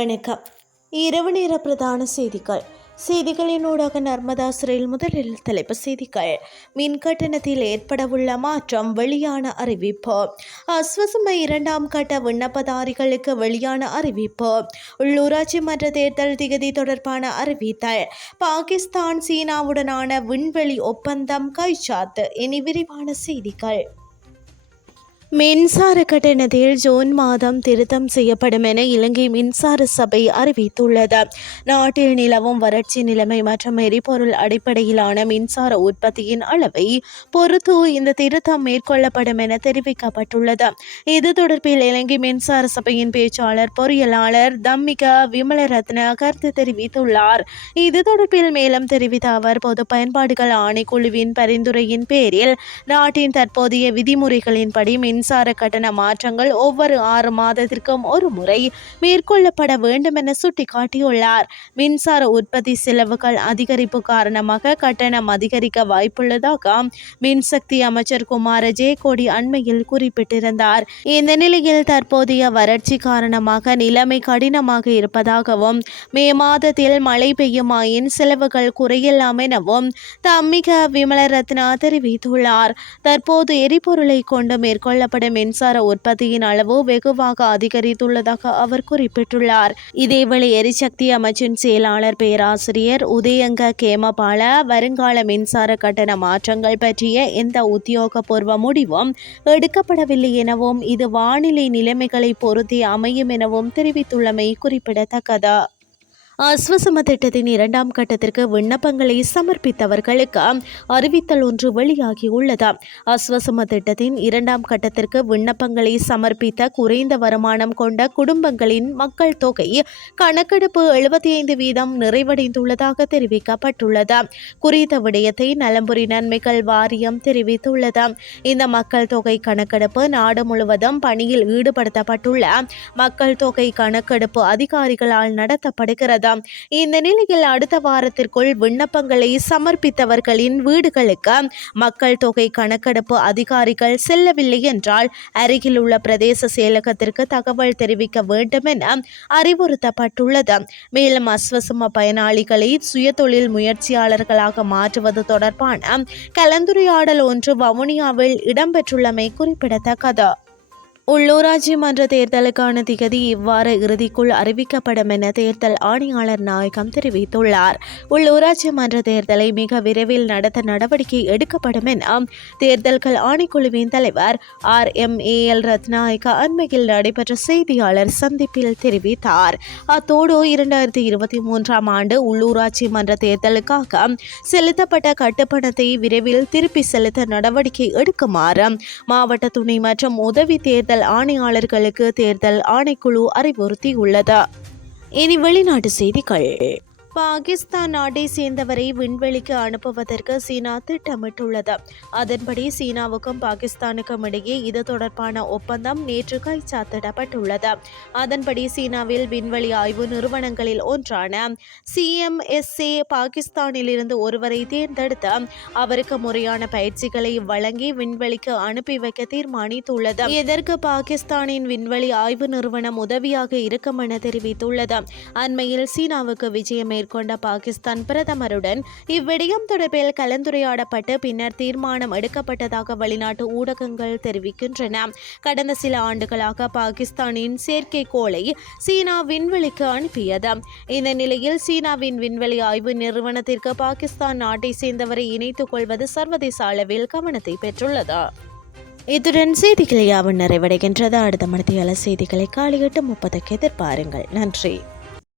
வணக்கம். இரவு நேர பிரதான செய்திகள். செய்திகளினூடாக நர்மதா சிறையில் முதலில் தலைப்பு செய்திகள். மின் கட்டணத்தில் ஏற்படவுள்ள மாற்றம் வெளியான அறிவிப்பு. அஸ்வசம இரண்டாம் கட்ட விண்ணப்பதாரிகளுக்கு வெளியான அறிவிப்பு. உள்ளூராட்சி மன்ற தேர்தல் திகதி தொடர்பான அறிவித்தல். பாகிஸ்தான் சீனாவுடனான விண்வெளி ஒப்பந்தம் கைச்சாத்து. இனி விரிவான செய்திகள். மின்சார கட்டணத்தில் ஜூன் மாதம் திருத்தம் செய்யப்படும் என இலங்கை மின்சார சபை அறிவித்துள்ளது. நாட்டில் நிலவும் வறட்சி நிலைமை மற்றும் எரிபொருள் அடிப்படையிலான மின்சார உற்பத்தியின் அளவை பொறுத்து இந்த திருத்தம் மேற்கொள்ளப்படும் என தெரிவிக்கப்பட்டுள்ளது. இது தொடர்பில் இலங்கை மின்சார சபையின் பேச்சாளர் பொறியியலாளர் தம்மிக விமலரத்ன கருத்து தெரிவித்துள்ளார். இது தொடர்பில் மேலும் தெரிவித்த அவர் பொது பயன்பாடுகள் ஆணைக்குழுவின் பரிந்துரையின் பேரில் நாட்டின் தற்போதைய விதிமுறைகளின்படி மின் மின்சார கட்டண மாற்றங்கள் ஒவ்வொரு ஆறு மாதத்திற்கும் ஒரு முறை மேற்கொள்ளப்பட வேண்டும் என சுட்டிக்காட்டியுள்ளார். மின்சார உற்பத்தி செலவுகள் அதிகரிப்பு காரணமாக கட்டணம் அதிகரிக்க வாய்ப்புள்ளதாக மின்சக்தி அமைச்சர் குமார ஜெயக்கோடி அண்மையில் குறிப்பிட்டிருந்தார். இந்த நிலையில் தற்போதைய வறட்சி காரணமாக நிலைமை கடினமாக இருப்பதாகவும் மே மாதத்தில் மழை பெய்யுமாயின் செலவுகள் குறையலாம் எனவும் தம்மிக விமலரத்னா தெரிவித்துள்ளார். தற்போது எரிபொருளை கொண்டு மேற்கொள்ள மேற்கொள்ளப்படும் மின்சார உற்பத்தியின் அளவு வெகுவாக அதிகரித்துள்ளதாக அவர் குறிப்பிட்டுள்ளார். இதேவேளை எரிசக்தி அமைச்சின் செயலாளர் பேராசிரியர் உதயங்க கேமபால வருங்கால மின்சார கட்டண மாற்றங்கள் பற்றிய எந்த உத்தியோகபூர்வ முடிவும் எடுக்கப்படவில்லை எனவும் இது வானிலை நிலைமைகளை பொறுத்தே அமையும் எனவும் தெரிவித்துள்ளமை குறிப்பிடத்தக்கது. அஸ்வசம திட்டத்தின் இரண்டாம் கட்டத்திற்கு விண்ணப்பங்களை சமர்ப்பித்தவர்களுக்கு அறிவித்தல் ஒன்று வெளியாகியுள்ளது அஸ்வசம திட்டத்தின் இரண்டாம் கட்டத்திற்கு விண்ணப்பங்களை சமர்ப்பித்த குறைந்த வருமானம் கொண்ட குடும்பங்களின் மக்கள் தொகை கணக்கெடுப்பு எழுபத்தி ஐந்து வீதம் நிறைவடைந்துள்ளதாக தெரிவிக்கப்பட்டுள்ளது? குறித்த விடயத்தை நலம்புரி நன்மைகள் வாரியம் தெரிவித்துள்ளது? இந்த மக்கள் தொகை கணக்கெடுப்பு நாடு முழுவதும் பணியில் ஈடுபடுத்தப்பட்டுள்ள மக்கள் தொகை கணக்கெடுப்பு அதிகாரிகளால் நடத்தப்படுகிறது? இந்த நிலையில் அடுத்த வாரத்திற்குள் விண்ணப்பங்களை சமர்ப்பித்தவர்களின் வீடுகளுக்கு மக்கள் தொகை கணக்கெடுப்பு அதிகாரிகள் செல்லவில்லை என்றால் அருகில் உள்ள பிரதேச செயலகத்திற்கு தகவல் தெரிவிக்க வேண்டும் என அறிவுறுத்தப்பட்டுள்ளது. மேலும் அஸ்வசம பயனாளிகளை சுயதொழில் முயற்சியாளர்களாக மாற்றுவது தொடர்பான கலந்துரையாடல் ஒன்று வவுனியாவில் இடம்பெற்றுள்ளமை குறிப்பிடத்தக்கது. உள்ளூராட்சி மன்ற தேர்தலுக்கான திகதி இவ்வாறு இறுதிக்குள் அறிவிக்கப்படும் என தேர்தல் ஆணையாளர் நாயகம் தெரிவித்துள்ளார். உள்ளூராட்சி மன்ற தேர்தலை மிக விரைவில் நடத்த நடவடிக்கை எடுக்கப்படும் என தேர்தல்கள் ஆணைக்குழுவின் தலைவர் R. M. A. L. Ratnayake அண்மையில் நடைபெற்ற செய்தியாளர் சந்திப்பில் தெரிவித்தார். அத்தோடு இரண்டாயிரத்தி இருபத்தி மூன்றாம் ஆண்டு உள்ளூராட்சி மன்ற தேர்தலுக்காக செலுத்தப்பட்ட கட்டுப்பணத்தை விரைவில் திருப்பி செலுத்த நடவடிக்கை எடுக்குமாறு மாவட்ட துணை மற்றும் உதவி தேர்தல் ஆணையாளர்களுக்கு தேர்தல் ஆணைக்குழு அறிவுறுத்தியுள்ளது. இனி வெளிநாட்டு செய்திகள். பாகிஸ்தான் நாட்டை சேர்ந்தவரை விண்வெளிக்கு அனுப்புவதற்கு சீனா திட்டமிட்டுள்ளது. அதன்படி சீனாவுக்கும் பாகிஸ்தானுக்கும் இடையே இது தொடர்பான ஒப்பந்தம் நேற்று கைச்சாத்திடப்பட்டுள்ளது. அதன்படி சீனாவில் விண்வெளி ஆய்வு நிறுவனங்களில் ஒன்றான சிஎம்எஸ்ஏ பாகிஸ்தானிலிருந்து ஒருவரை தேர்ந்தெடுத்து அவருக்கு முறையான பயிற்சிகளை வழங்கி விண்வெளிக்கு அனுப்பி வைக்க தீர்மானித்துள்ளது. இதற்கு பாகிஸ்தானின் விண்வெளி ஆய்வு நிறுவனம் உதவியாக இருக்கும் என தெரிவித்துள்ளது. அண்மையில் சீனாவுக்கு விஜயம் மேற்கொண்ட பாகிஸ்தான் பிரதமருடன் இவ்விடயம் தொடர்பில் கலந்துரையாடப்பட்டு பின்னர் தீர்மானம் எடுக்கப்பட்டதாக வெளிநாட்டு ஊடகங்கள் தெரிவிக்கின்றன. கடந்த சில ஆண்டுகளாக பாகிஸ்தானின் செயற்கைக்கோளை சீனா விண்வெளிக்கு அனுப்பியது. இந்த நிலையில் சீனாவின் விண்வெளி ஆய்வு நிறுவனத்திற்கு பாகிஸ்தான் நாட்டை சேர்ந்தவரை இணைத்துக் கொள்வது சர்வதேச அளவில் கவனத்தை பெற்றுள்ளது. இத்துடன் செய்திகளை யாவும் நிறைவடைகின்றது. அடுத்த மணித்தியால செய்திகளை காலை எட்டு முப்பதுக்கு எதிர்பாருங்கள். நன்றி.